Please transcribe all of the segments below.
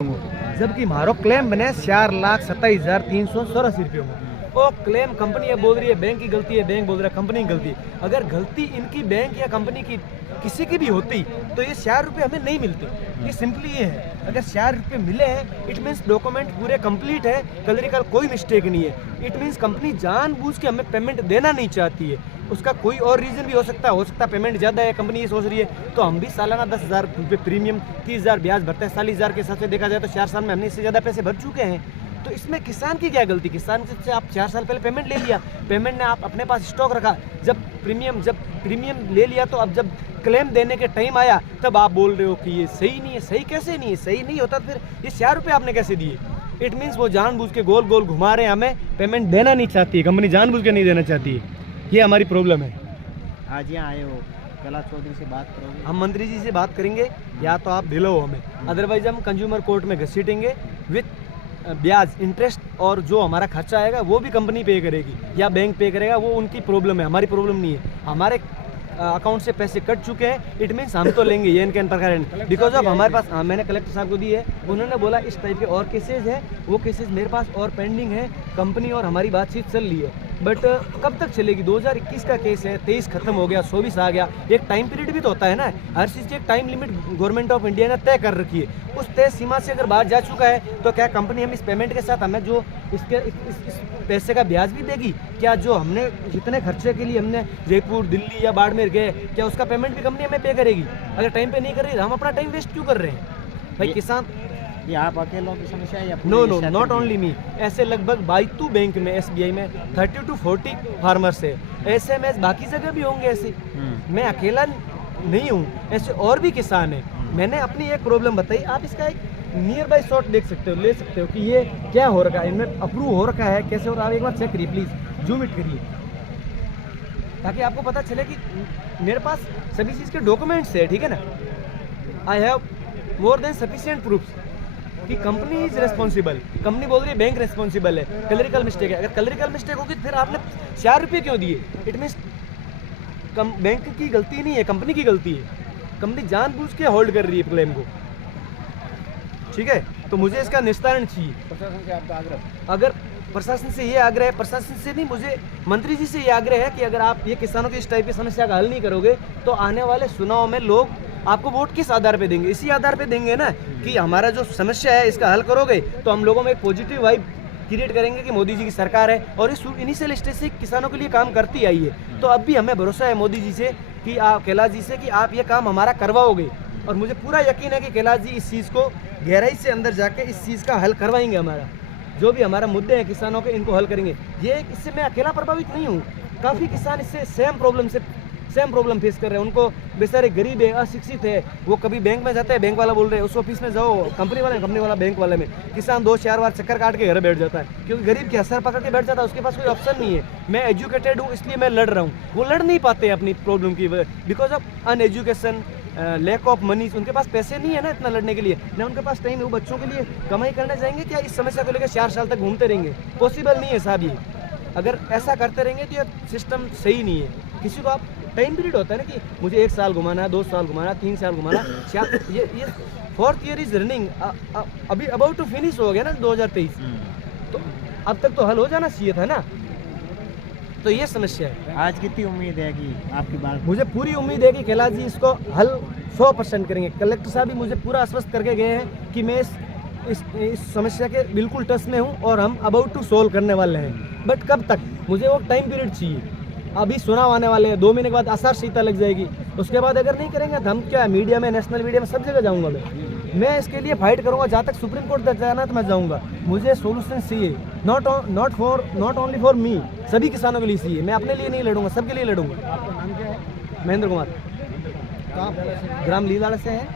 जबकि मारो क्लेम बने 4,27,384 रुपये में। वो क्लेम कंपनी है बोल रही है बैंक की गलती है, बैंक बोल रहा है कंपनी की गलती है। अगर गलती इनकी बैंक या कंपनी की किसी की भी होती तो ये 4 रुपये हमें नहीं मिलते। ये सिंपली ये है, अगर 4 रुपये मिले हैं इट मीन्स डॉक्यूमेंट पूरे कंप्लीट है, क्लरिकल कोई मिस्टेक नहीं है। इट मीन्स कंपनी जानबूझ के हमें पेमेंट देना नहीं चाहती है। उसका कोई और रीज़न भी हो सकता है पेमेंट ज़्यादा है, कंपनी ये सोच रही है तो हम भी सालाना 10,000 रुपये प्रीमियम 30,000 ब्याज भरते हैं। 40,000 के हिसाब से देखा जाए तो 4 साल में हमने इससे ज़्यादा पैसे भर चुके हैं। तो इसमें किसान की क्या गलती? किसान से आप 4 साल पहले पेमेंट ले लिया, पेमेंट ने आप अपने पास स्टॉक रखा, जब प्रीमियम ले लिया तो अब जब क्लेम देने के टाइम आया तब आप बोल रहे हो कि ये सही नहीं है। सही कैसे नहीं है? सही नहीं होता फिर ये 4 रुपये आपने कैसे दिए? इट मीन्स वो जानबूझ के गोल गोल घुमा रहे हैं, हमें पेमेंट देना नहीं चाहती है, कंपनी जानबूझ के नहीं देना चाहती है। ये हमारी प्रॉब्लम है। आज यहाँ आए हो, कैलाश चौधरी से बात करोगे? हम मंत्री जी से बात करेंगे या तो आप दिलो हमें, अदरवाइज हम कंज्यूमर कोर्ट में घसीटेंगे विथ ब्याज इंटरेस्ट, और जो हमारा खर्चा आएगा वो भी कंपनी पे करेगी या बैंक पे करेगा। वो उनकी प्रॉब्लम है, हमारी प्रॉब्लम नहीं है। हमारे अकाउंट से पैसे कट चुके हैं, इट मीन्स हम तो लेंगे ये इनके प्रकार, बिकॉज ऑफ हमारे पास मैंने कलेक्टर साहब को दी है, उन्होंने बोला इस टाइप के और केसेज है, वो केसेज मेरे पास और पेंडिंग है, कंपनी और हमारी बातचीत चल रही है। बट कब तक चलेगी? 2021 का केस है, 23 खत्म हो गया, 24 आ गया। एक टाइम पीरियड भी तो होता है ना, हर चीज़ की एक time limit government of India ने तय कर रखी है। उस तय सीमा से अगर बाहर जा चुका है तो क्या कंपनी हम इस पेमेंट के साथ हमें जो इस पैसे का ब्याज भी देगी? क्या जो हमने जितने खर्चे के लिए हमने जयपुर, दिल्ली या बाड़मेर गए, क्या उसका पेमेंट भी कंपनी हमें पे करेगी? अगर टाइम पे नहीं कर रही तो हम अपना टाइम वेस्ट क्यों कर रहे हैं भाई? किसान ये आप अकेलों की समस्या है या नो नॉट ओनली मी, ऐसे लगभग 22 बैंक में SBI में 30 to 40 फार्मर्स है। ऐसे में बाकी जगह भी होंगे ऐसे, मैं अकेला नहीं हूँ, ऐसे और भी किसान हैं। मैंने अपनी एक प्रॉब्लम बताई, आप इसका एक नियर बाई शॉट देख सकते हो, ले सकते हो कि ये क्या हो रखा है, इनमें अप्रूव हो रखा है कैसे हो रहा है। आप एक बार चेक करिए प्लीज़, जूम इट करिए ताकि आपको पता चले कि मेरे पास सभी चीज़ के डॉक्यूमेंट्स है, ठीक है ना। I have more than sufficient proofs कि कंपनी इज रिस्पॉन्सिबल। कंपनी बोल रही है बैंक रिस्पॉन्सिबल है, क्लरिकल मिस्टेक है। अगर क्लरिकल मिस्टेक होगी तो फिर आपने 4 रुपये क्यों दिए? इट मीन्स बैंक की गलती नहीं है, कंपनी की गलती है। कंपनी जानबूझ के होल्ड कर रही है क्लेम को, ठीक है। तो मुझे इसका निस्तारण चाहिए। प्रशासन से आपका आग्रह? अगर प्रशासन से ये आग्रह है, प्रशासन से नहीं, मुझे मंत्री जी से ये आग्रह है कि अगर आप ये किसानों की इस टाइप की समस्या का हल नहीं करोगे तो आने वाले चुनाव में लोग आपको वोट किस आधार पे देंगे? इसी आधार पे देंगे ना कि हमारा जो समस्या है इसका हल करोगे तो हम लोगों में एक पॉजिटिव वाइब क्रिएट करेंगे कि मोदी जी की सरकार है और इस इनिशियल स्टेज से किसानों के लिए काम करती आई है। तो अब भी हमें भरोसा है मोदी जी से कि आप, कैलाश जी से, कि आप ये काम हमारा करवाओगे। और मुझे पूरा यकीन है कि कैलाश जी इस चीज़ को गहराई से अंदर जाके इस चीज़ का हल करवाएंगे। हमारा जो भी हमारा मुद्दे हैं किसानों के, इनको हल करेंगे। ये इससे मैं अकेला प्रभावित नहीं हूँ, काफ़ी किसान इससे सेम प्रॉब्लम फेस कर रहे हैं। उनको बेचारे गरीब है, अशिक्षित है, वो कभी बैंक में जाता है, बैंक वाला बोल रहे हैं उस ऑफिस में जाओ, कंपनी वाला बैंक वाले में। किसान 2-4 बार चक्कर काट के घर बैठ जाता है क्योंकि गरीब के असर पकड़ के बैठ जाता है, उसके पास कोई ऑप्शन नहीं है। मैं एजुकेटेड हूँ इसलिए मैं लड़ रहा हूँ, वो लड़ नहीं पाते अपनी प्रॉब्लम की because of uneducation, lack of money. उनके पास पैसे नहीं है ना इतना लड़ने के लिए, ना उनके पास टाइम है। वो बच्चों के लिए कमाई करने जाएंगे क्या? इस समस्या को लेकर 4 साल तक घूमते रहेंगे? पॉसिबल नहीं है साहब। ये अगर ऐसा करते रहेंगे तो ये सिस्टम सही नहीं है। किसी को आप टाइम पीरियड होता है ना कि मुझे 1 साल घुमाना है, 2 साल घुमाना, 3 साल घुमाना, ये 4th ईयर इज रनिंग, अभी अबाउट टू फिनिश हो गया ना 2023, तो अब तक तो हल हो जाना चाहिए था ना। तो ये समस्या है। आज कितनी उम्मीद है कि आपकी बात? मुझे पूरी उम्मीद है कि कैलाश जी इसको हल 100% करेंगे। कलेक्टर साहब भी मुझे पूरा आश्वस्त करके गए हैं कि मैं इस समस्या के बिल्कुल टच में हूँ और हम अबाउट टू सोल्व करने वाले हैं। बट कब तक? मुझे वो टाइम पीरियड चाहिए। अभी चुनाव आने वाले हैं, 2 महीने के बाद आचार संहिता लग जाएगी, उसके बाद अगर नहीं करेंगे तो हम क्या, मीडिया में, नेशनल मीडिया में, सब जगह जाऊंगा मैं इसके लिए फाइट करूंगा। जहाँ तक सुप्रीम कोर्ट तक जाना तो मैं जाऊंगा। मुझे सोल्यूशन चाहिए, नॉट ओनली फॉर मी, सभी किसानों के लिए चाहिए। मैं अपने लिए नहीं लड़ूंगा, सबके लिए लड़ूंगा। आपका नाम क्या है? महेंद्र कुमार, कहाँ? ग्राम लीलाड़ से है।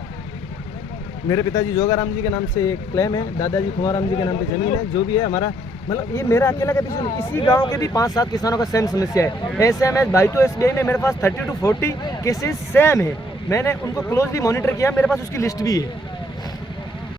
मेरे पिताजी जोगाराम जी के नाम से एक क्लेम है, दादाजी कुमाराम जी के नाम पे ज़मीन है। जो भी है हमारा, मतलब ये मेरा अकेला का पीछे नहीं, इसी गांव के भी 5-7 किसानों का सेम समस्या है। SMS बाइटो SBI में मेरे पास 30 to 40 केसेस सेम है। मैंने उनको क्लोजली मॉनिटर किया, मेरे पास उसकी लिस्ट भी है।